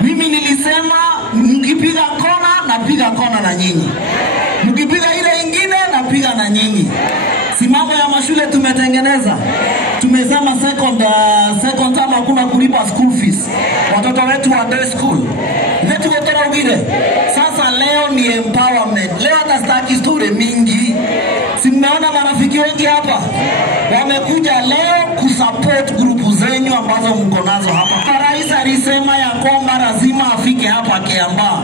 Mimi nilisema mkipiga kona napiga kona na nyinyi, mkipiga ile ingine napiga na nyinyi. Si mambo ya mashule tumetengeneza, tumesema second term hakuna kulipa school fees watoto wetu wa day school letu kutoka ugire. Sasa leo ni empowerment, leo hata sitaki story mingi. Si mmeona marafiki wengi hapa wamekuja leo kusupport grupu zenyu ambazo mko nazo hapa. Rais alisema ya kwamba lazima afike hapa Kiambaa.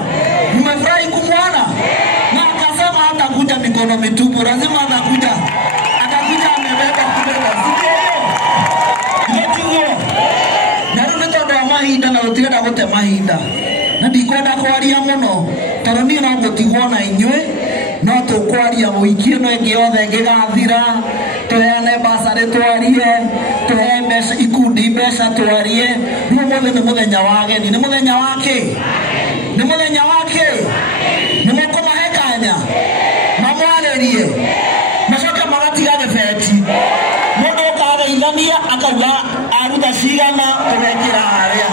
Mmefurahi kumwona? Na akasema hata kuja mikono mitupu, lazima atakuja amebeba kubeba. Ndio. Naro netondo wa mahinda na utigada gote mahinda. Na ndikwenda kwaria muno, tondũ niĩ no ngũtigwo na inyuĩ, no tũkwaria mũingĩ no ĩngĩ yothe ĩngĩgathira, tũheane basarĩ twarie, tũhe mbeca ikundi mbeca twarie. Rĩu ũmũthĩ nĩ mũthenya wa ageni. Nĩ mũthenya wa kĩ? Nĩ mũthenya wa kĩ? Nĩ mũkũmahe kanya mamwarĩrie macoke magatiga gĩbeti. Mũndũ ũkageithania akauga aruta cigana tũgekĩra harĩa.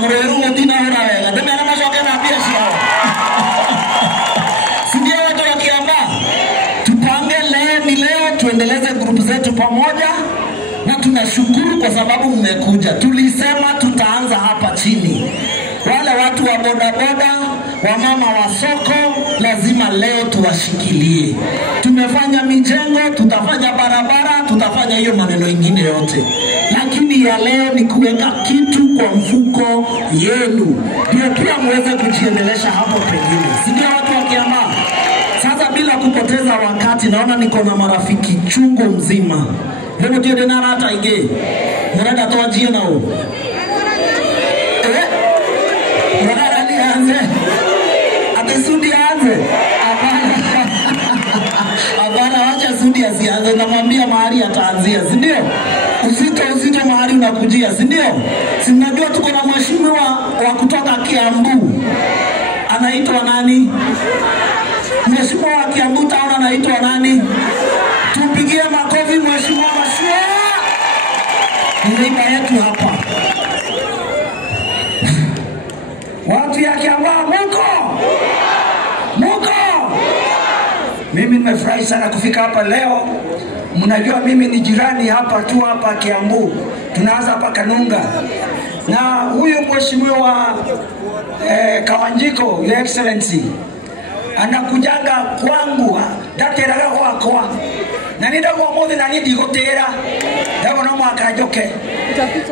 Mweru mutina hura wega ndemera macoke na mbia ciao. Sindio watu wa Kiambaa? Tupange leo tuendeleze grupu zetu pamoja, na tunashukuru kwa sababu mmekuja. Tulisema tutaanza hapa chini. Wale watu wa bodaboda, wa mama wa soko, lazima leo tuwashikilie. Tumefanya mijengo, tutafanya barabara, tutafanya hiyo maneno ingine yote. Lakini ya leo ni kuweka kitu kwa mfuko yenu, ndio pia muweze kujiendelesha hapo pengine. Sindio watu wa Kiambaa? Sasa bila kupoteza wakati, naona niko na marafiki chungu mzima. Leo ndio denara hata ige. Murada toa jio nao. Murada ni anze. Atesudi anze. Abana wacha sudi asianze, namwambia mahali ataanzia, si ndio? Uzito mahali unakujia, si ndio? Si mnajua tuko na mheshimiwa wa kutoka Kiambu. Anaitwa nani? Mheshimiwa wa Kiambu town anaitwa nani? Tumpigie makofi mheshimiwa Mashua. Ni naiba yetu hapa. Watu ya Kiambaa muko? Mimi nimefurahi sana kufika hapa leo. Mnajua mimi ni jirani hapa tu hapa Kiambu. Tunaanza hapa Kanunga. Na huyu mheshimiwa Kawanjiko, Your Excellency, anakujanga kwangu dateraga gwakwa na nindagwa mothe na ndigotera dago no mwaka njoke.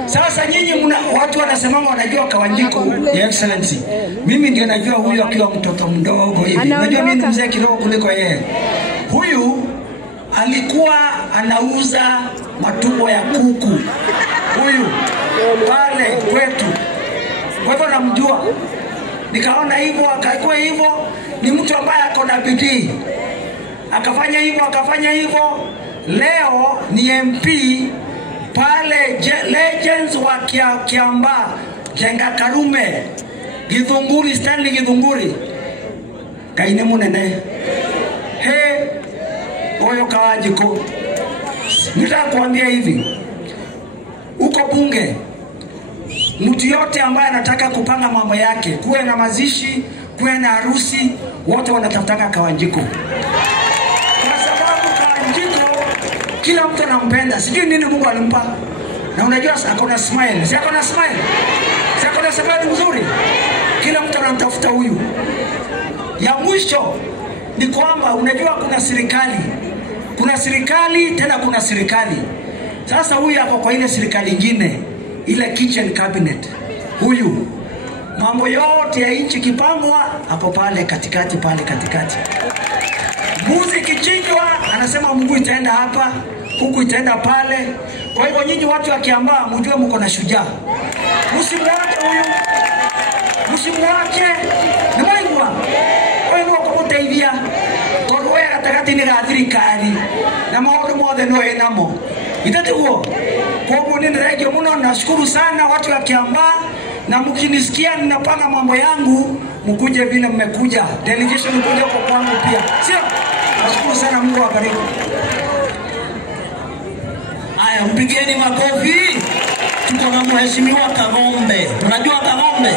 Sasa nyinyi watu wanasemanga wanajua Kawanjiko, Your Excellency, mimi ndio najua huyu akiwa mtoto mdogo hivi. Najua mimi ni mzee kidogo kuliko yeye. Huyu alikuwa anauza matumbo ya kuku huyu pale kwetu, kwa hivyo namjua. Nikaona hivyo, akaikuwa hivyo, ni mtu ambaye ako na bidii, akafanya hivyo. Leo ni MP pale Legends wa Kiamba, Jenga Karume, Githunguri, Stanley Githunguri, kaine munene. Oyo Kawanjiko, nitakwambia hivi, uko bunge, mtu yote ambaye anataka kupanga mambo yake, kuwe na mazishi, kuwe na harusi, wote wanatafutanga Kawanjiko. Kwa sababu Kawanjiko kila mtu anampenda. Sijui nini Mungu alimpa. Na unajua akona smile. Si akona smile? Si akona smile nzuri? Kila mtu anamtafuta huyu. Ya mwisho ni kwamba unajua kuna serikali. Kuna serikali tena kuna serikali. Sasa huyu hapo kwa ile serikali nyingine, ile kitchen cabinet. Huyu mambo yote ya nchi kipangwa hapo pale katikati pale katikati. Mbuzi kichinjwa anasema mguu itaenda hapa, huku itaenda pale. Kwa hivyo nyinyi watu wa Kiambaa mjue mko na shujaa. Msimwache huyu. Msimwache. Ni mwaigwa. Wewe uko mteithia. Torwe atakati ni thirikari. Na maundu mothe no enamo. Itatuo. Kwa hivyo ninaregio mno, nashukuru sana watu wa Kiambaa, na mkinisikia ninapanga mambo yangu mkuje vile mmekuja. Delegation mkuje kwa kwangu pia. Sio? Nashukuru sana, Mungu awabariki. Haya, mpigeni makofi. Tuko na mheshimiwa Kagombe. Unajua Kagombe?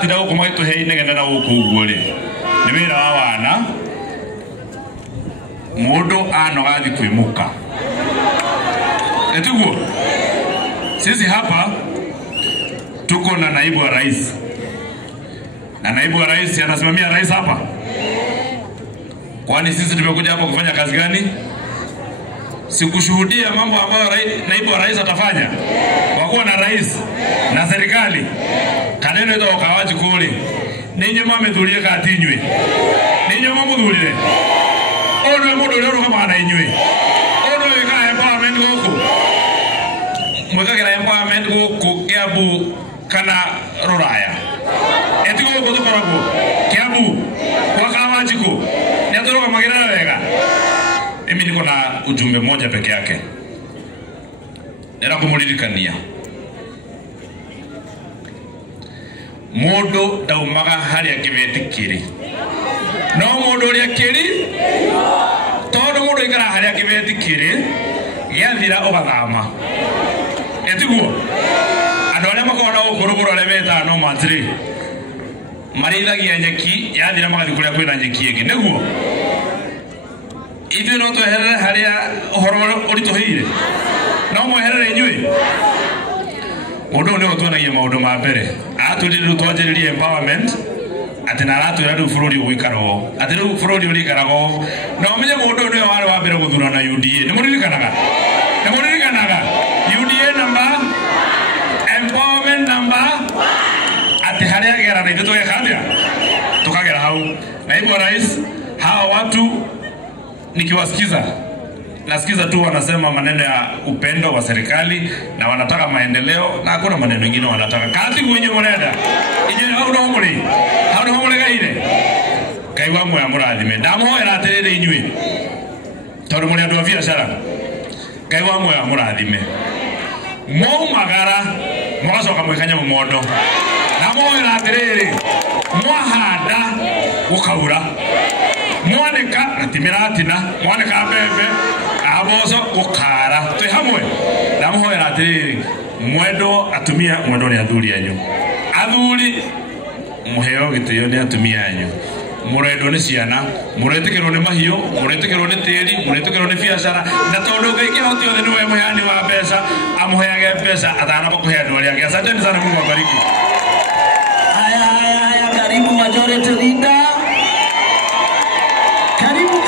Tira huko mwetu hei nengenda na huko ugore ni wira wa wana mundu anogathi kwimuka. Etugo sisi hapa tuko na naibu wa rais, na naibu wa rais anasimamia rais hapa. Kwani sisi tumekuja hapa kufanya kazi gani? Sikushuhudia mambo ambayo naibu wa rais atafanya. Kwa kuwa na rais na serikali kanene to Kawanjiko ri ninyi mamethurire katinywe ninyi mamuthurire ono mundu ri ruga mana inywe ono wika empowerment guku mwikagira empowerment guku Kiambu kana Ruraya etigo guku tukoragwo Kiambu kwa Kawanjiko ni aturuga magira wega. Mimi niko na ujumbe moja peke yake, nera kumuririkania mundu daumaga haria kibetikiri no mundu ria kiri tondu mundu ikara haria kibetikiri giathira ugathama. Etiguo andu aria makona ukurugura le beta no matri marithagia nyeki yathira magathi kuria kwina nyeki ingi niguo ithu no tweherere haria uhoro urituhire no mweherere inyui. Mundu ni otuanagia maundu ma mbere atulire twanjiririe empowerment ati na ratwira riu bururi gwikaro ati riu bururi urikarago no menye mundu ni wari wa mbere guthurana UDA. Ni muririkanaga UDA number empowerment number ati haria gera na ithu tugekambia tukagera hau. Naibu wa rais hawa watu nikiwasikiza nasikiza tu wanasema maneno ya upendo wa serikali na wanataka maendeleo na hakuna maneno mengine wanataka. Kati kwenye moneda. Ije hauna homole gaire. Kaiwa moya murathime. Ndamuhoera atirire inyui. Tondu muri andu a biacara. Kaiwa moya murathime. Maumagara mugacoka mwikanya mumondo. Ndamuhoera atirire. Mwahanda gukaura. Mwaneka natimiratina, mwaneka bebe, abozo gukara. Twi hamwe. Ndamuhoera atiriri. Mwendo atumia mwendo ni athuri anyu. Athuri muheo gitio ni atumia anyu. Murendo ni ciana, muretikirwo ni mahiu, muretikirwo ni tiri, muretikirwo ni biacara. Na tondu ngai hoti othe niwe muheani wa mbeca, amuheage mbeca atana bakuheani wali yake. Asanteni sana, Mungu awabariki. Haya, karibu majority leader. Karibu.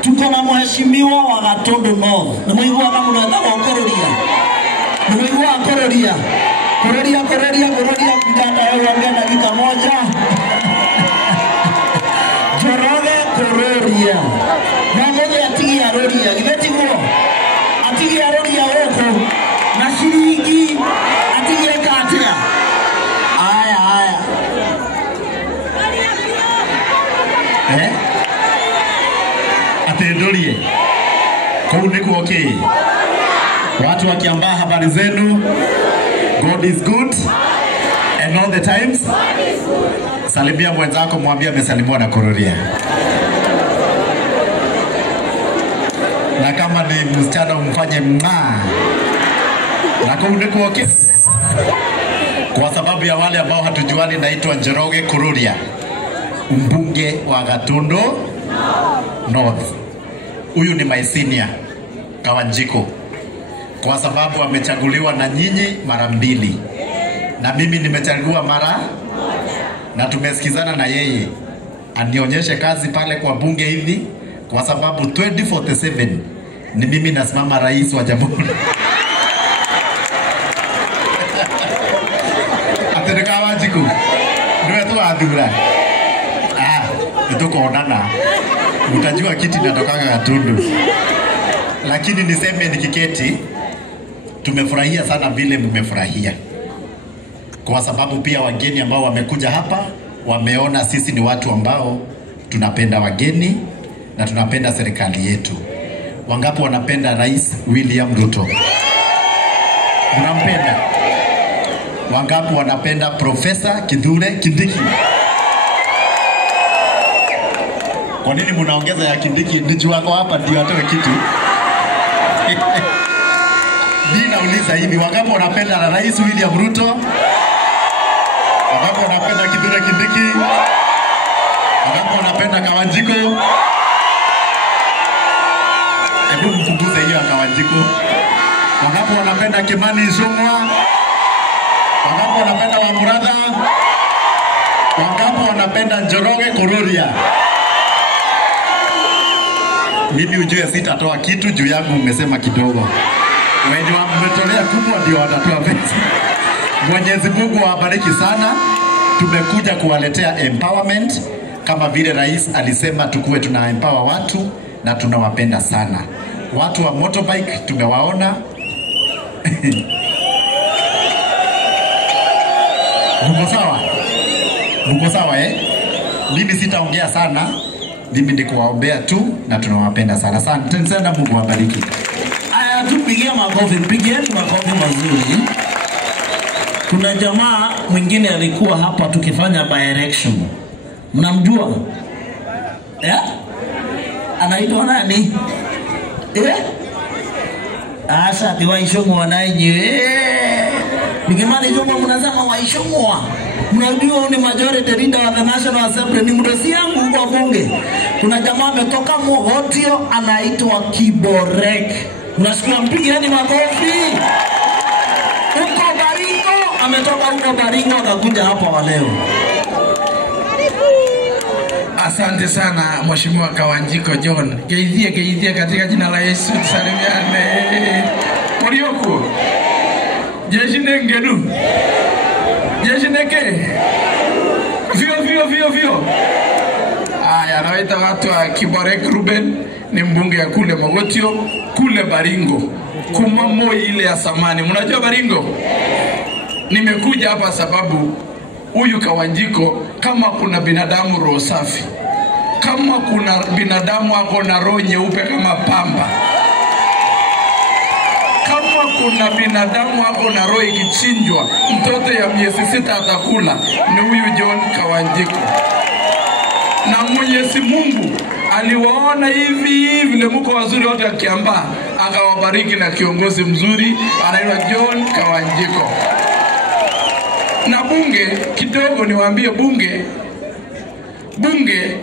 Tuko na mheshimiwa wa Gatundu North. Na mwivu kama unataka kukororia. Mwivu akororia. Kororia kidada yao ongea dakika moja. Joroge kororia. Na mmoja atigia roria. Kimetiguo. Atigia roria huko. Na shilingi atigia katia. Haya. Atendorie. Kuuniko okay. Watu wakiambaa habari zenu. God is good and all the times. Salimia mwenzako, mwambie amesalimiwa na kororia. Na kama ni msichana umfanye mwa. Na kuuniko okay. Kwa sababu ya wale ambao hatujuani, naitwa Njoroge Kururia, mbunge wa Gatundu North. Huyu ni my senior Kawanjiko, kwa sababu amechaguliwa na nyinyi mara 2 na mimi nimechaguliwa mara, na tumesikizana na yeye anionyeshe kazi pale kwa bunge hivi, kwa sababu 2047 ni mimi nasimama rais wa jamhuri. Ateneka Kawanjiko ndio tu adura. Tuko onana. Utajua kiti natokaga Gatundu. Lakini niseme nikiketi, tumefurahia sana vile mmefurahia. Kwa sababu pia wageni ambao wamekuja hapa wameona sisi ni watu ambao tunapenda wageni na tunapenda serikali yetu. Wangapi wanapenda Rais William Ruto? Mnampenda? Wangapi wanapenda Profesa Kithure Kindiki? Kwa nini mnaongeza ya Kindiki? Ndicho wako hapa ndio atoe kitu. Mimi nauliza hivi, wangapi wanapenda Rais William Ruto? Wangapi wanapenda Kithure Kindiki? Wangapi wanapenda Kawanjiko? Hebu mpunguze hiyo Kawanjiko. Wangapi wanapenda Kimani Ichung'wah? Wangapi wanapenda Wamuratha? Wangapi wanapenda Njoroge Kururia? Mimi ujue sitatoa kitu juu yangu, umesema kidogo. Wenye wametolea kubwa ndio watatoa pesa. Mwenyezi Mungu awabariki sana. Tumekuja kuwaletea empowerment kama vile rais alisema tukue tuna empower watu, na tunawapenda sana. Watu wa motorbike tumewaona. Mko sawa Mimi sitaongea sana. Mimi ni kuwaombea tu na tunawapenda sana. Asante sana, Mungu awabariki. Aya, tupigie makofi, pigieni makofi mazuri. Kuna jamaa mwingine alikuwa hapa tukifanya by election. Mnamjua? Anaitwa nani? Asa ti Waishung'wah naye. Nikimani Ichung'wah mnasema Waishung'wah. Mnajua ni majority leader wa the National Assembly, ni mdosi yangu kwa bunge. Kuna jamaa ametoka Mogotio anaitwa Kiborek. Unasikia, mpigieni makofi. Huko Baringo, ametoka huko Baringo akakuja hapa wa leo. Asante sana Mheshimiwa Kawanjiko John. Geithie katika jina la Yesu, tusalimiane. Murioko. Jeshi nengenu. Jeshi neke. Vio. anawaita watu wa Kiborek Ruben, ni mbunge ya kule Mogotio, kule Baringo, Kumamo ile ya samani. Mnajua Baringo? Nimekuja hapa sababu huyu Kawanjiko, kama kuna binadamu roho safi, kama kuna binadamu ako na roho nyeupe kama pamba, kama kuna binadamu ako na roho ikichinjwa mtoto ya miezi 6 atakula, ni huyu John Kawanjiko. Na Mwenyezi Mungu aliwaona hivi vile mko wazuri wote akiamba, akawabariki na kiongozi mzuri anaitwa John Kawanjiko. Na bunge kidogo niwaambie, bunge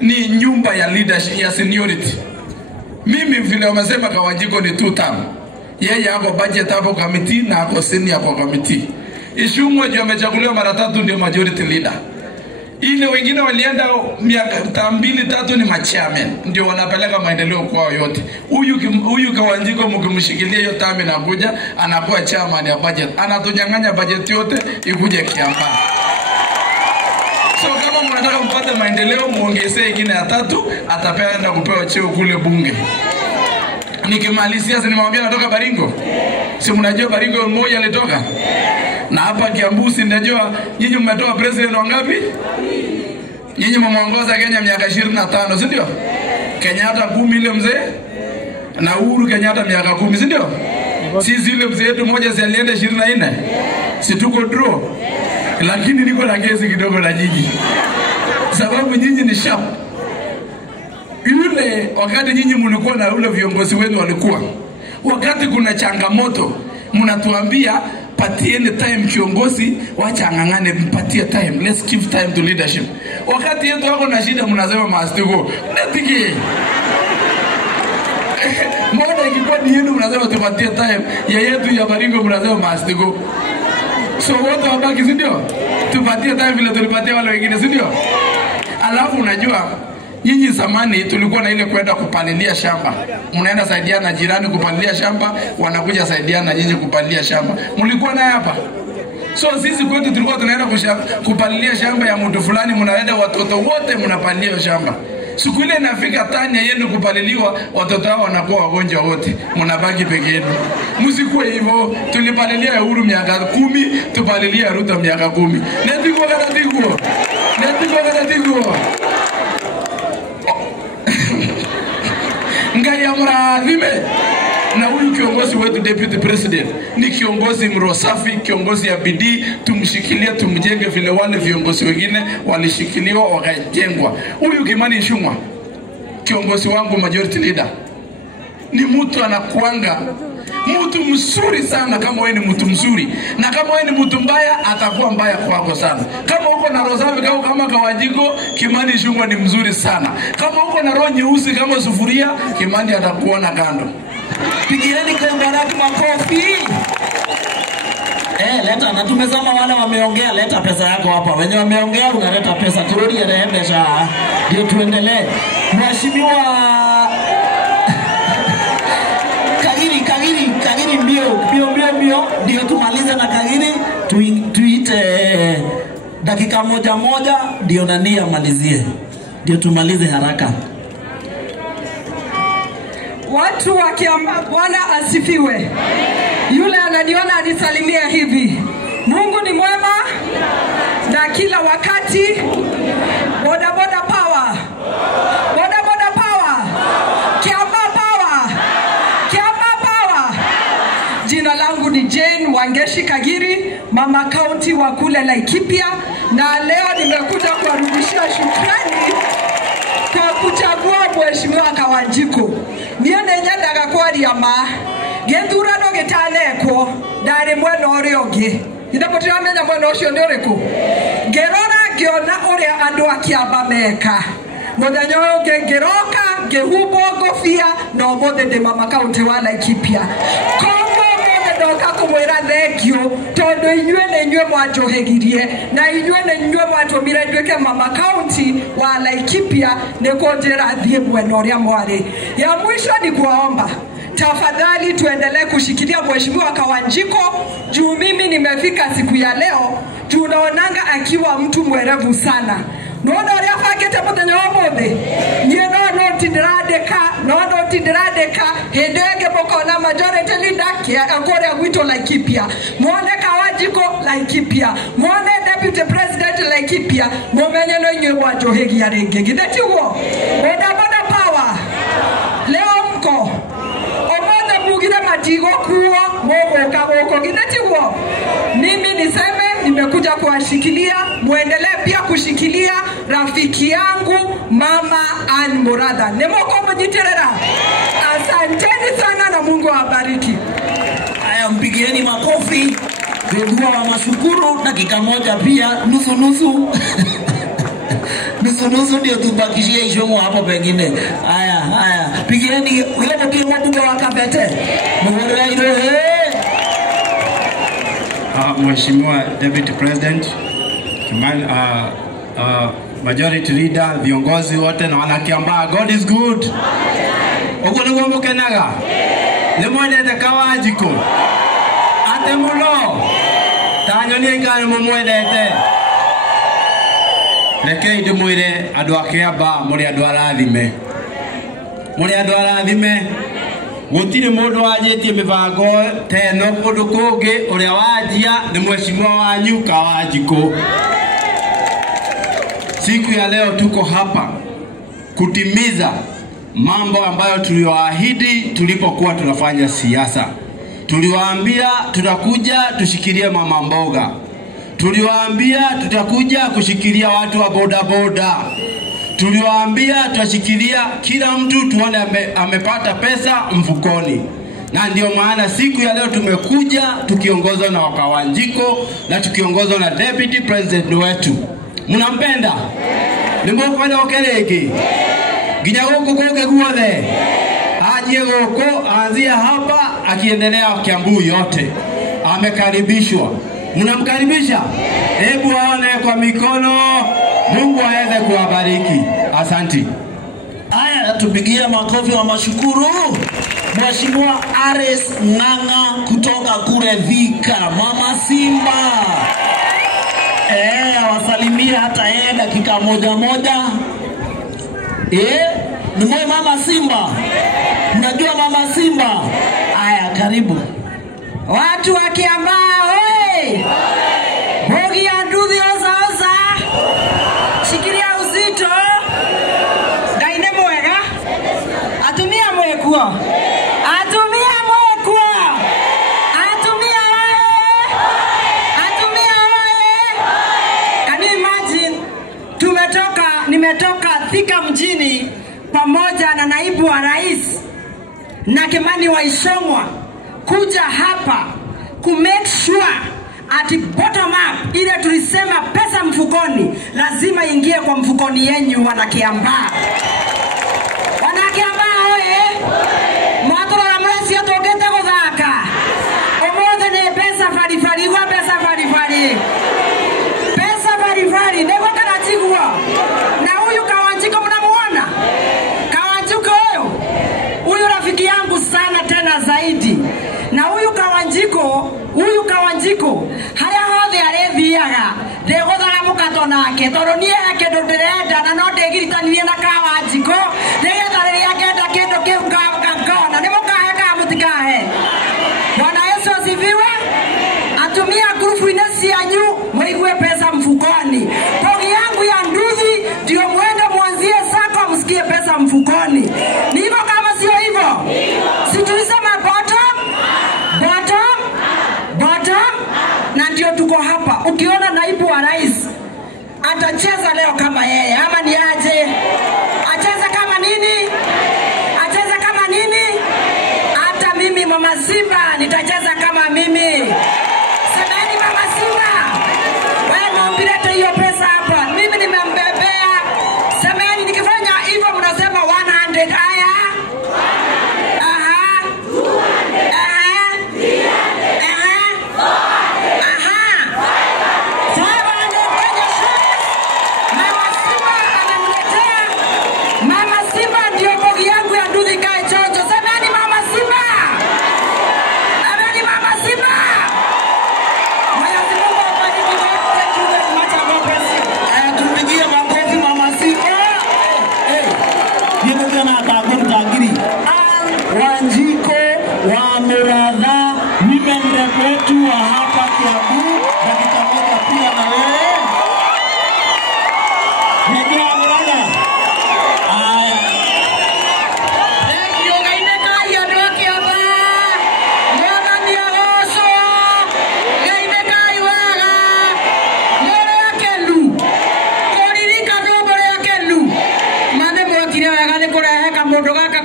ni nyumba ya leadership ya seniority. Mimi vile wamesema Kawanjiko ni 2 term. Yeye ako budget hapo committee na ako senior kwa committee. Ishungwa juu amechaguliwa mara 3 ndio majority leader. Ile wengine walienda miaka 2-3 ni machairman ndio wanapeleka maendeleo kwao yote. Huyu Kawanjiko mkimshikilia hiyo term na kuja anakuwa chairman ya budget. Anatunyang'anya budget yote ikuje Kiambaa. So kama mnataka mpate maendeleo muongezee ingine ya 3, atapeana kupewa cheo kule bunge. Nikimalizia nimwambia natoka Baringo. Si mnajua Baringo mmoja alitoka? Na hapa Kiambu si mnajua nyinyi mmetoa president wangapi? Nyinyi mmeongoza Kenya miaka 25, si ndio? Kenyatta 10 ile mzee na Uhuru Kenyatta miaka 10, si ndio? Sisi ile mzee wetu mmoja si alienda 24. Si tuko draw. Lakini niko na kesi kidogo na nyinyi. Sababu nyinyi ni sharp. Yule wakati nyinyi mlikuwa na ule viongozi wenu walikuwa, wakati kuna changamoto mnatuambia patieni time kiongozi, wacha ngangane, mpatie time, let's give time to leadership. Wakati yetu wako na shida mnasema mastigo netiki mbona ikikuwa ni yenu mnasema tupatie time, ya yetu ya Baringo mnasema mastigo. So wote wabaki, si ndio? Tupatie time vile tulipatia wale wengine, si ndio? Alafu unajua nyinyi zamani tulikuwa na ile kwenda kupalilia shamba. Mnaenda saidiana na jirani kupalilia shamba, wanakuja saidiana nyinyi kupalilia shamba. Mlikuwa naye hapa. So sisi kwetu tulikuwa tunaenda kupalilia shamba ya mtu fulani, mnaenda watoto wote mnapalilia shamba. Siku ile inafika tani yenu kupaliliwa, watoto hao wanakuwa wagonjwa wote, mnabaki peke yenu. Msikuwe hivyo. Tulipalilia Uhuru miaka 10, tupalilia Ruto miaka 10. Netiko katatigo. Ngai amradhime. Na huyu kiongozi wetu deputy president ni kiongozi mrosafi, kiongozi ya bidii, tumshikilie tumjenge vile wale viongozi wengine walishikiliwa wakajengwa. Huyu Kimani Ichung'wah, kiongozi wangu majority leader, ni mtu anakuanga mtu mzuri sana. Kama wewe ni mtu mzuri, na kama wewe ni mtu mbaya atakuwa mbaya kwako sana. Kama uko na roho safi kama Kawanjiko, Kimani Ichung'wah ni mzuri sana. Kama uko na roho nyeusi kama sufuria, Kimani atakuona kando. Pigieni Kambarage makofi. Leta na tumesema wale wameongea, leta pesa yako hapa. Wenye wameongea unaleta pesa, turudi ile pesa ndio tuendelee. Mheshimiwa Kagiri mbio ndio tumalize na Kagiri, tuite dakika moja ndio nani amalizie. Ndio tumalize haraka. Watu wa Kiambaa, Bwana asifiwe. Yule ananiona anisalimia hivi. Mungu ni mwema na kila wakati. Boda power. Boda power. Kiambaa power. Kiambaa power. Jina langu ni Jane Wangeshi Kagiri, mama county wa kule Laikipia, na leo nimekuja kuwarudishia shukrani kwa kuchagua Mheshimiwa Kawanjiko. Niende nyendaga kwaria ma gethurano gitaneko ndari mwena uria ungi ina mutiramenya mwena ucio ni uriku ngerora ngiona uria andu a Kiambaa meka muthenya uyu ngiroka ngihumbo ngofia no muthe ndi mama county wa Laikipia ndoka kumwira thengio tondu inyue na inyue mwanjohegirie na inyue na inyue mwatumire nduike mama county wa Laikipia niko njira thie mwena uria mwari. Ya mwisho ni kuomba tafadhali tuendelee kushikilia Mheshimiwa Kawanjiko juu mimi nimefika siku ya leo, tunaonanga akiwa mtu mwerevu sana. Naona uria fake kete muthenya wa muthi nie no tindiradeka hindege mukona majority leader kia akore gwito Laikipia muone Kawajiko Laikipia muone deputy president Laikipia mumenye no inywe wanjohegia ringi githetiwo boda power leo mko omothe mugire matigo kuo mogoka goko githetiwo. Mimi niseme nimekuja kuwashikilia, muendelee pia kushikilia rafiki yangu Mama Ann Muratha. Nemoko mjiterera. Asanteni sana na Mungu awabariki. Haya, mpigieni makofi. Dua wa mashukuru dakika moja pia nusu. Nusu ndio tubakishie ishongo hapo pengine. Haya. Pigieni ule mkiwa mbunge wa Kabete. Mwendele hilo Mheshimiwa Deputy President, Majority Leader, viongozi wote na wanakiambaa, God is good. Ogo niguo mukenaga. Ni mwendete Kawajiko. Ate muno. Tanyonie ngane mumwendete. Rekei ndimwire andu akiamba muri andu arathime. Gutire mundu wajitie mibango teno kundu kungi uria wajia ni mheshimiwa wanyu Kawajiko. Siku ya leo tuko hapa kutimiza mambo ambayo tuliwaahidi tulipokuwa tunafanya siasa. Tuliwaambia tutakuja tushikilie mama mboga. Tuliwaambia tutakuja kushikilia watu wa bodaboda. Tuliwaambia tutashikilia kila mtu tuone amepata pesa mfukoni. Na ndio maana siku ya leo tumekuja tukiongozwa na Kawajiko na tukiongozwa na Deputy President wetu. Mnampenda? Nimekwenda okeleke. Ginya huko koge guothe. Aje huko anzia hapa akiendelea Kiambu yote. Amekaribishwa. Mnamkaribisha? Hebu aone kwa mikono. Mungu aweze kuwabariki. Asante. Haya, tupigie makofi wa mashukuru. Mheshimiwa Ares Ng'ang'a kutoka kule Thika, Mama Simba. Awasalimie hata yeye dakika moja. Ni mwe Mama Simba. Mnajua Mama Simba? Haya, karibu. Watu wa Kiambaa, oi! Bogi ya nduthi oza. Shikilia uzito. Gaine mwega. Atumia mwekua. Can you imagine? Nimetoka Thika mjini pamoja na naibu wa rais na Kimani wa Ichung'wah kuja hapa ku make sure at bottom up ile tulisema pesa mfukoni lazima ingie kwa mfukoni yenyu wanakiambaa. Wanakiambaa oye. Mwatoro la mwesi atogete kuthaka. Omothe ni pesa farifari kwa pesa farifari. Pesa farifari ndego kana tigwa. Na huyu Kawajiko mnamuona? Kawajiko huyu rafiki yangu sana tena zaidi. Na huyu Kawajiko haria hothe arethiaga ndeguthaga mukato nake tondu nie kindu ndirenda na no ndigiritanithie na Kawajiko nigetha riria ngenda kindu kiu ngona ni mukahe ka mutikahe. Bwana Yesu asifiwe. Atumia grupu-ini cianyu muigue pesa mfukoni. Bogi yangu ya nduthi ndio mwende mwanzie sako msikie pesa mfukoni. Ni hivyo kama sio hivyo? Si tulisema bottom na ndio tuko hapa. Ukiona naibu wa rais atacheza leo kama yeye ama ni aje? Acheze kama nini?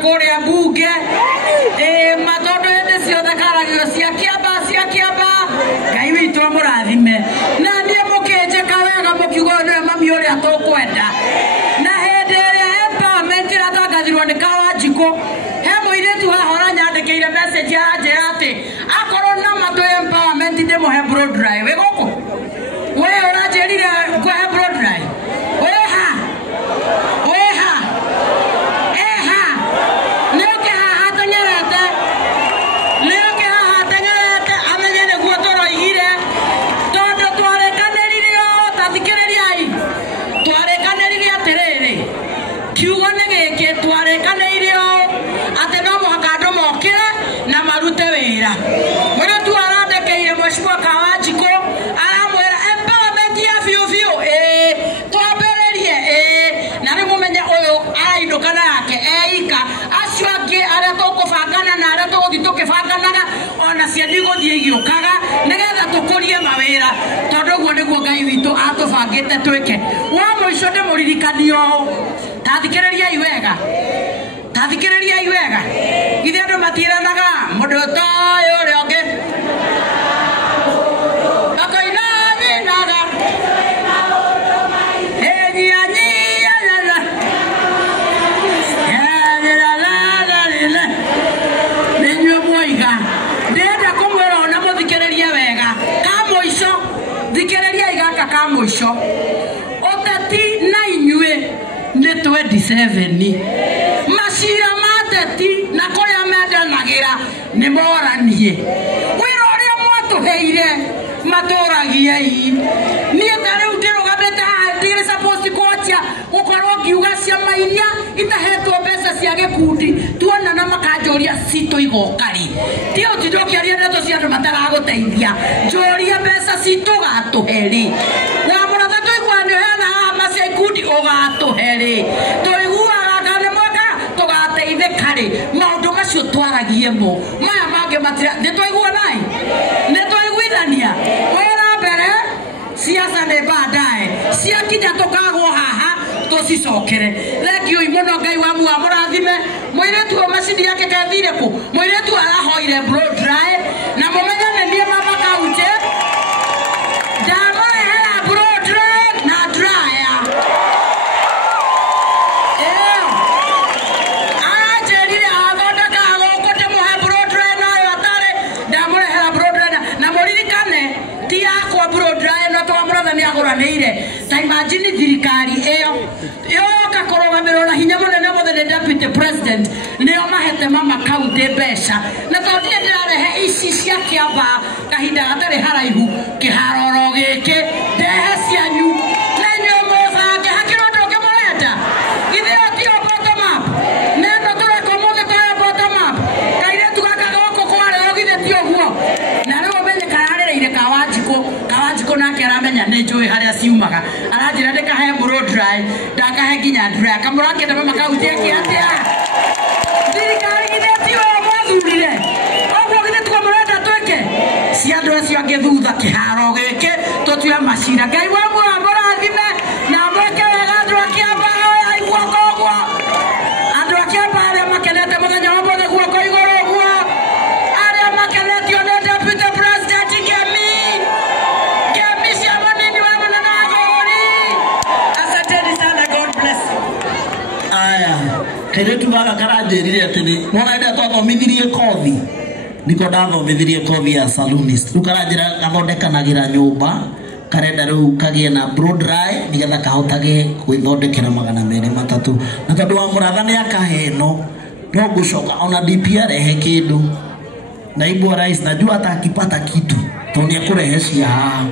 kore abuge matondo hende ciothe karagio cia kiamba Ngai witũ amũrathime na niĩ mũkĩnjĩka wega mũkiuga nĩwe mami ũrĩa tũkwenda na hĩndĩ ĩrĩa empowerment ĩratangathirwo nĩ Kawanjikũ he mũirĩtu haha ũranyandĩkĩire message aranjĩra atĩ akorwo na matũ empowerment ndĩmũhe blood dry wĩ gũkũ we ũranjĩrire ngũhe blood dry ciandigo thiegiokaga nigetha tukurie mawira tondu guo niguo Ngai witu atubangite twike wa muico ndimuririkanio tathikiriria iwega ithe andu matiranaga mundu toyo uri onge akoina ninaga ka muico oteti na inyue ni 27 macira mateti na kuria mendanagira ni moranie wira uria mwatuheire maturagiei nie tariu ndirugamite ndiri supposed kuatia gukorwo ngiuga ciama iria itahetwo mbeca cia gikundi tuona na makanjoria cito igokari tio tidokiaria ndeto cia andu mataraguteithia njoria mbeca cito gatuheri wa muratha tuigwanio hena macia ikundi ugatuheri tuiguaga ngane mwaka tugateithikari maundu macio twaragie mo maya mange matira nditwaigua nai nitwaiguithania ora mbere siasa ne baadaye siakinya tukagwo haha tusicokere thengio imuno Ngai wa mũrathime mũirĩtu wa macini yake kathire ku mũirĩtu arahoire blood dry na mũmenyane nie mama kaunti ndamũrehera blood dry na dryer aranjĩrire athondeka gũkũ ndĩmũhe blood dry nayo atarĩ ndamũrehera blood dry na mũririkane ti yakwa blood dry no twamũrathani agũranĩire ta imagine thirikari ĩyo kakorũgamĩrwo na hinya mũnene mũthene deputy president nĩo mahete mama kaunti mbeca na tondũ niĩ ndĩrarehe ici cia kĩamba kahinda gatarĩ haraihu kĩharoro gĩkĩ ndehe cianyu na inyuĩ mũbange hakĩrĩ ũndũ ũngĩ mũrenda githĩ ĩyo tiyo bottom up neno tũreka ũmũthĩ tũhe bottom up kairĩtu gaka gũkũ kwarĩo githĩ ti ũguo na rĩu ũmenye kararĩrĩire Kawanjikũ nake aramenya nĩ njũĩ harĩa ciumaga aranjĩra ndĩkahe blood dry ndakahe nginya dryer kamũrakĩenda mama kaunti eke atĩa thirikari githĩ ti ũũ mwathurire ũguo githĩ tuo mũrenda twĩke cia andũ acio angĩ thutha kĩharo gĩkĩ tũtue macira Ngai wa mũrathime na mwĩke wega andũ a Kĩamba aigua koguo andũ a Kĩamba arĩa makenete mũthenya wa mũthĩ guoko igũrũ ũguo arĩa makenetio nĩ deputy president Kemi cia mũnini wa mũnene wa bũrũri asanteni sana God bless you aya kairĩtu gaka karanjĩrire atĩ mwana ĩrĩa twathomithirie kothi niko ndathomithirie kothi ya salonist rĩu karanjĩra gathondekanagĩra nyũmba karenda rĩu kagĩe na blow dry nĩgetha kahotage gwĩthondekera 200 na tondũ wa mũratha nĩ akaheno no ngũcoka ona DP arehe kĩndũ naibu rais najua atakipata kitu tondũ nĩ akũrehe cia haha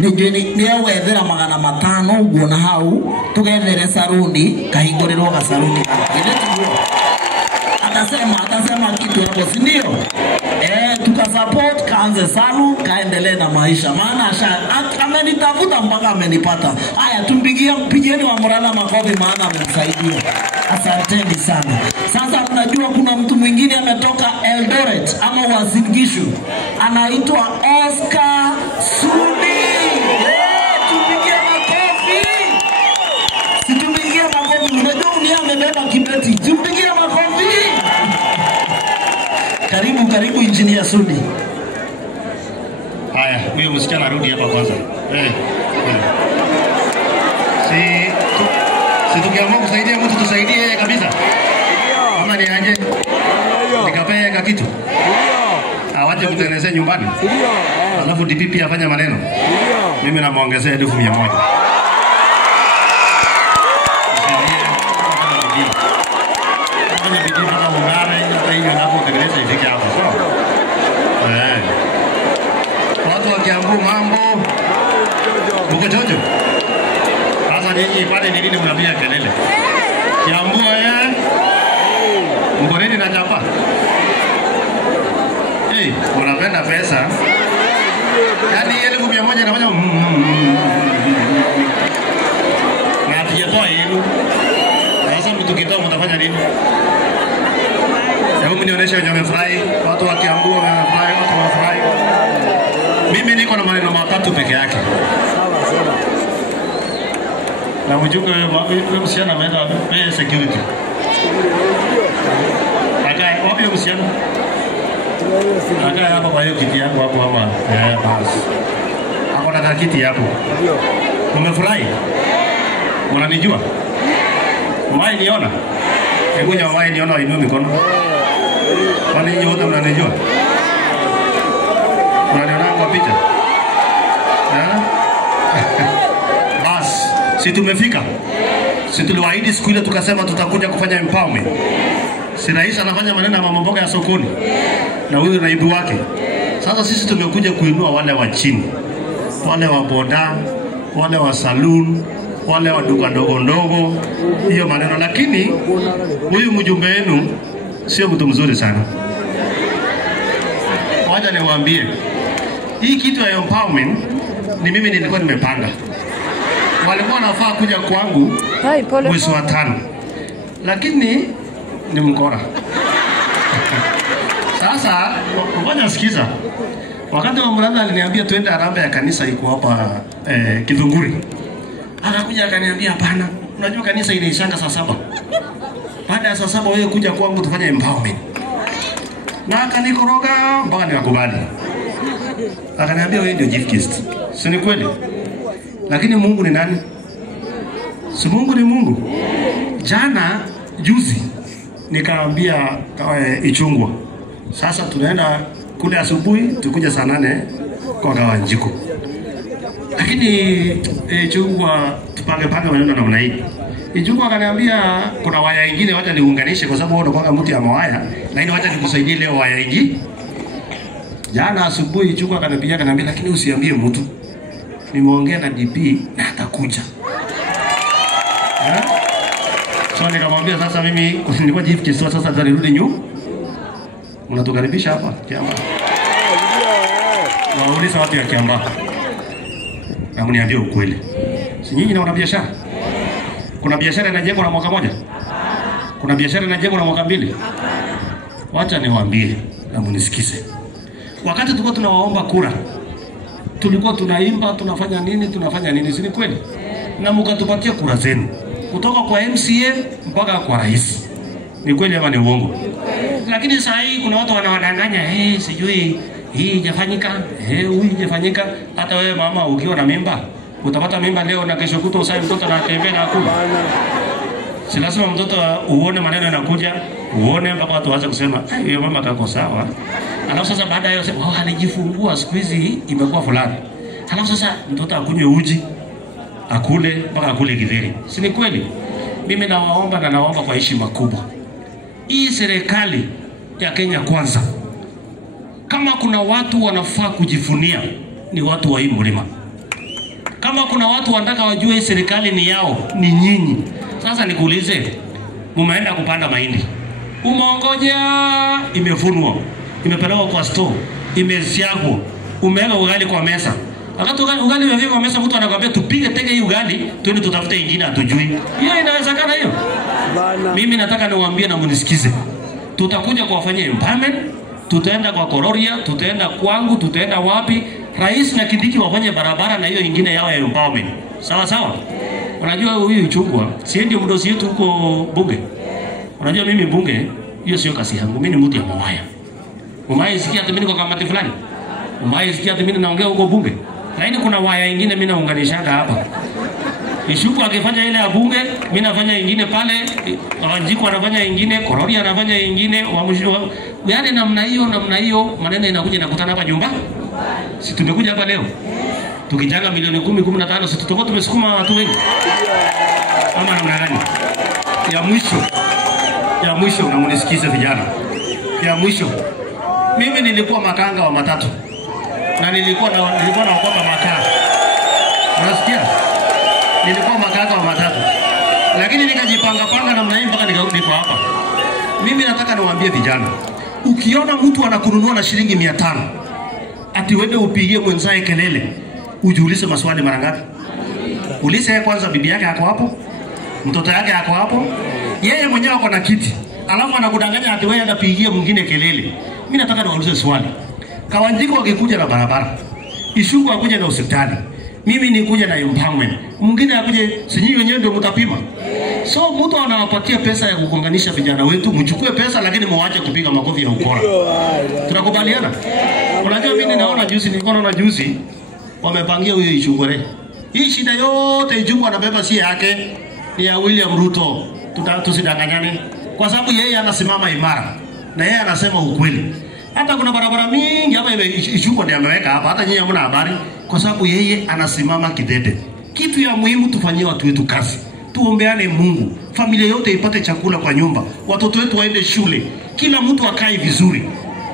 nĩ awethera 500 ũguo na hau tũgethere saruni kahingũrĩrwo gasaruni atasema kitu hapo si ndio tukasupport kaanze salon kaendelee na maisha maana amenitafuta mpaka amenipata haya tumpigieni wa Murana makofi maana amenisaidia asanteni sana sasa tunajua kuna mtu mwingine ametoka Eldoret ama Uasin Gishu anaitwa Oscar Sudi tumpigie makofi unajua ni amebeba kibeti tumpigie makofi Karibu Engineer Sudi. Haya, huyo msichana arudi hapa kwanza. Si tukiamua kusaidia mtu tusaidie yeye kabisa. Kama ni aje? Nikapea ka kitu. Awaje kutengenezea nyumbani. Alafu DPP afanya maneno. Mimi namuongezea 1,100. Kama bidii kama ungare hata hiyo inapotengeneza ifike hapo. Watu wa Kiambu mambo. Uko jojo? Sasa nyinyi pale ni nini mnapiga kelele? Kiambu mko nini na chapa? Unapenda pesa? Yaani 1,100 inafanya na tujatoa yenu. Sasa mtu kitao mtafanya nini? Hebu mnionyeshe wenye wamefurahi, watu wa Kiambu wamefurahi, watu wamefurahi. Mimi niko na maneno matatu peke yake. Na mjunga wewe msichana ameenda pay security. Akae wapi msichana? Akae hapa kwa hiyo kiti yako hapo hapa. Basi. Hapo na kiti hapo. Ndio. Umefurahi? Unanijua? Umewahi niona? Hebu nyowahi niona inua mikono. Kwani nyinyi wote mnanijua? Unaniona kwa picha? Bas, si tumefika. Si tuliwaahidi siku ile tukasema tutakuja kufanya empowerment. Si rais anafanya maneno ya mama mboga ya sokoni. Na huyu naibu wake. Sasa sisi tumekuja kuinua wale wa chini. Wale wa boda, wale wa saloon, wale wa duka ndogo ndogo. Hiyo maneno, lakini huyu mjumbe wenu sio mtu mzuri sana. Wacha niwaambie. Hii kitu ya empowerment ni mimi nilikuwa nimepanga. Walikuwa wanafaa kuja kwangu mwezi wa 5. Lakini ni mkora. Sasa ngoja sikiza. Wakati wa mranda aliniambia tuende harambee ya kanisa iko hapa Kidhunguri. Anakuja akaniambia hapana. Unajua kanisa inaishanga saa 7. Baada ya saa 7 wewe kuja kwangu tufanye empowerment. Na akanikoroga mpaka nikakubali. Akaniambia wewe ndio chief guest. Si ni kweli? Lakini Mungu ni nani? Si Mungu ni Mungu. Jana juzi nikaambia Ichungwa. Sasa tunaenda kule asubuhi tukuja saa 8 kwa Kawanjiko. Lakini Ichungwa tupange maneno namna hii. Ichungwa akaniambia kuna waya nyingine wacha niunganishe kwa sababu wewe unakuwa mtu ya mawaya na ini wacha nikusaidie leo waya nyingine. Jana asubuhi Ichungwa akaniambia lakini usiambie mtu. Nimeongea na DP na atakuja. So nikamwambia sasa mimi nilikuwa chief guest sasa tutarudi nyuma. Mnatukaribisha hapa Kiamba. Wauliza watu ya Kiamba. Na mniambie ukweli. Si nyinyi na wana biashara? Kuna biashara inajengwa na mwaka moja? Kuna biashara inajengwa na mwaka 2? Wacha niwaambie na mnisikize. Wakati tulikuwa tunawaomba kura, tulikuwa tunaimba, tunafanya nini, si ni kweli? Na mkatupatia kura zenu. Kutoka kwa MCA mpaka kwa rais. Ni kweli ama ni uongo? Lakini saa hii kuna watu wanawadanganya, sijui hii hajafanyika, huyu hajafanyika. Hata wewe mama ukiwa na mimba, utapata mimba leo na kesho kutwa usae mtoto na tembea na akula. Si lazima mtoto uone maneno yanakuja, uone mpaka watu waanze kusema, "Huyo mama kako sawa." Alafu sasa baada ya hiyo alijifungua siku hizi imekuwa fulani. Alafu sasa mtoto akunywe uji, akule mpaka akule githeri. Si ni kweli? Mimi nawaomba kwa heshima kubwa. Hii serikali ya Kenya Kwanza, kama kuna watu wanafaa kujifunia ni watu wa hii mlima. Kama kuna watu wanataka wajue hii serikali ni yao, ni nyinyi. Sasa nikuulize, mumeenda kupanda mahindi. Umeongoja imevunwa, imepelekwa kwa store, imesiagwa, umeweka ugali kwa mesa. Wakati ugali umefika kwa mesa mtu anakuambia tupige tege hii ugali, twende tutafute ingine hatujui. Hiyo inawezekana hiyo? Mimi nataka niwaambie na mnisikize. Tutakuja kuwafanyia empowerment, tutaenda kwa Kororia, tutaenda kwangu, tutaenda wapi? Rais na Kindiki wafanye barabara na hiyo ingine yao ya empowerment. Sawa sawa? Unajua huyu Ichungwa, siendi mdosi yetu huko bunge. Unajua mimi bunge, hiyo sio kazi yangu. Mimi ni mtu ya mawaya. Umaisikia ati mimi niko kamati fulani? Umaisikia ati mimi naongea huko bunge? Lakini kuna waya nyingine mimi naunganishaga hapa. Ishuku akifanya ile ya bunge, mimi nafanya nyingine pale, Wanjiku anafanya nyingine, Korori anafanya nyingine, yaani namna hiyo maneno inakuja nakutana hapa nyumbani. Si tumekuja hapa leo. Tukijaga milioni 10, 15 si tutakuwa tumesukuma watu wengi. Ama namna gani? Ya mwisho unamunisikiza vijana. Ya mwisho. Mimi nilikuwa makanga wa matatu. Na nilikuwa naokota makaa. Unasikia? Nilikuwa makanga wa matatu. Lakini nikajipanga namna hii mpaka niko hapa. Mimi nataka niwaambie vijana, ukiona mtu anakununua na shilingi 500, ati wewe upigie mwenzae kelele, ujiulize maswali mara ngapi? Ulize kwanza bibi yake yako hapo, mtoto yake yako hapo, yeye mwenyewe ako na kiti. Alafu anakudanganya ati wewe anapigia mwingine kelele. Mimi nataka niwaulize swali. Kawanjiko akikuja na barabara, Ishuku akuje na hospitali, mimi nikuja na empowerment, mwingine akuje, sinyi wenyewe ndio mtapima. So mtu anawapatia pesa ya kukonganisha vijana wetu, mchukue pesa lakini muache kupiga makofi ya ukora. Tunakubaliana? Unajua mimi nilikuwa juzi wamepangia huyo Ichungore. Hii shida yote Ichungu anabeba si yake, ni ya William Ruto. Tusidanganyane. Kwa sababu yeye anasimama imara na yeye anasema ukweli. Hata kuna barabara mingi hapa Ichungu ndiye ameweka hapa, hata nyinyi hamna habari, kwa sababu yeye anasimama kidete. Kitu ya muhimu tufanyie watu wetu kazi. Tuombeane Mungu, familia yote ipate chakula kwa nyumba, watoto wetu waende shule, kila mtu akae vizuri.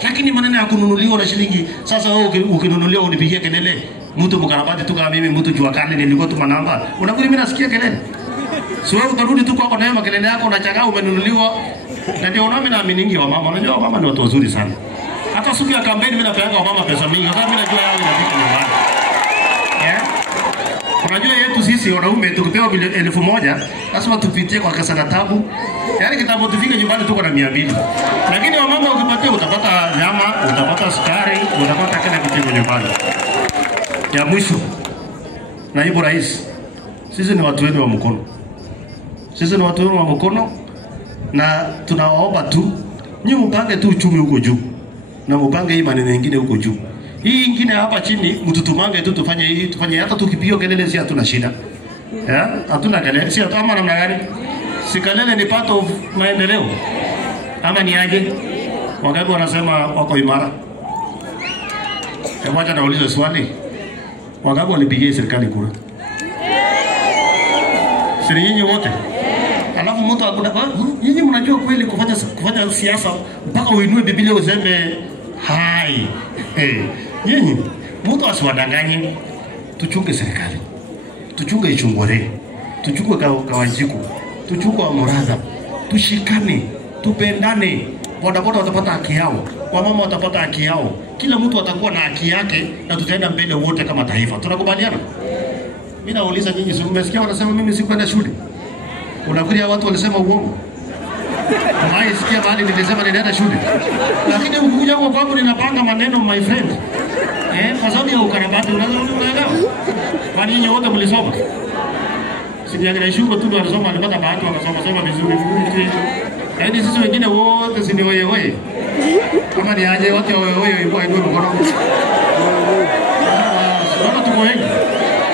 Lakini maneno ya kununuliwa na shilingi, sasa wewe ukinunuliwa unipigie kelele, mtu mkarabati tu kama mimi, mtu jua kale nilikuwa tu manamba, unakuwa mimi nasikia kelele. Sio wewe utarudi tu kwako na hiyo makelele yako, unachagaa umenunuliwa. Na ndio mimi naamini wa mama, unajua mama ni watu wazuri sana. Hata siku ya kampeni mimi napeanga wa mama pesa mingi, kwa sababu mimi najua yao inafika nyumbani. Unajua yetu sisi wanaume tukipewa 1,000 lazima tupitie kwa kasa na tabu. Yaani kitambo tufike nyumbani tuko na 200. Lakini wamama ukipatia utapata nyama, utapata sukari, utapata kila kitu nyumbani. Ya mwisho, Naibu Rais, sisi ni watu wenu wa mkono. Sisi ni watu wenu wa mkono na tunawaomba tu nyinyi mpange tu uchumi huko juu. Na mpange hii maneno mengine huko juu. Hii ingine hapa chini mtutumange tu tufanye hii, tufanye hata tukipiga kelele si hatuna shida. Hatuna kelele, si hata namna gani? Si kelele ni part of maendeleo. Ama ni aje? Wakati wanasema wako imara. Wacha nauliza swali. Wakati walipigia serikali kura. Siri nyinyi wote. Alafu mtu akuda, nyinyi mnajua kweli kufanya siasa mpaka uinue Biblia useme hai. Nyinyi mtu asiwadanganye. Tuchunge serikali, tuchunge Ichungore, tuchunge Kawanjiku, tuchunge Muradha, tushikane, tupendane. Bodaboda watapata haki yao, wamama watapata haki yao, kila mtu atakuwa na haki yake na tutaenda mbele wote kama taifa. Tunakubaliana? Mimi nauliza nyinyi, si mmesikia wanasema mimi sikwenda shule? Unakuja watu walisema uongo. Sikia mahali nilisema nilienda shule. Lakini ukikuja huko kwangu ninapanga maneno my friend. Kwa sababu ya ukarabati unaelewa? Kwa nini wote mlisoma? Sijaangalia shule tu ndio wanasoma, walipata bahati wakasoma vizuri. Yaani sisi wengine wote si ni wewe. Kama ni aje wote wewe ilikuwa ndio mkono. Sasa tuko wengi.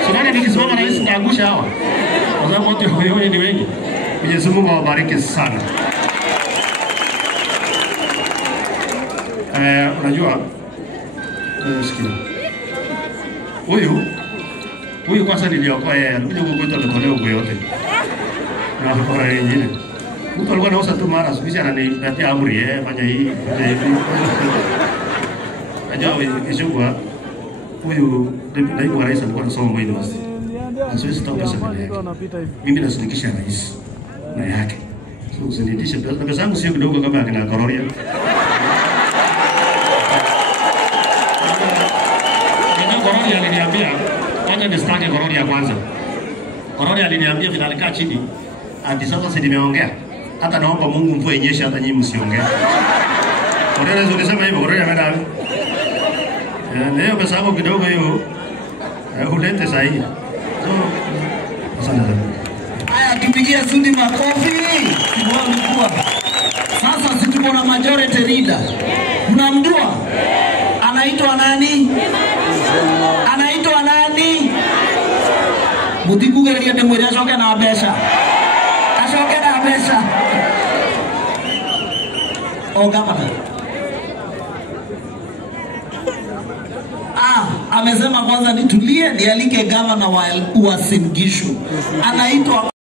Sasa nikisimama na hisi naangusha hawa. Kwa sababu wote wewe ni wengi. Mwenyezi Mungu awabariki sana. Unajua sikia. Huyu kwanza niliokoa yeye, alikuja kukuita amekolea huko yote. Na kwa wengine. Mtu alikuwa anauza tu mara, siku ananipatia amri fanya hii, fanya hivi. Ajao Ichungwa huyu naibu rais alikuwa anasoma Moi University. Na sisi tutapata pesa. Mimi nasindikisha rais na yake. So usinitishe pesa zangu sio kidogo kama akina Kororia. Kororia aliniambia, acha nistake Kororia kwanza. Kororia aliniambia vile alikaa chini, hadi sasa si nimeongea. Hata naomba Mungu mvua inyeshe hata nyinyi msiongee. Kororia ulisema hivyo, Kororia ameenda. Leo pesa yako kidogo hiyo ulete sahihi. Haya, tupigie Sudi makofi. Sasa tuko na majority leader. Mnamjua? Anaitwa nani? Anaitwa nani? Mutikugeria ndemwire acoke na mbeca. Acoke na mbeca. O gavana. Amesema kwanza nitulie nialike gavana wa Uasin Gishu. Anaitwa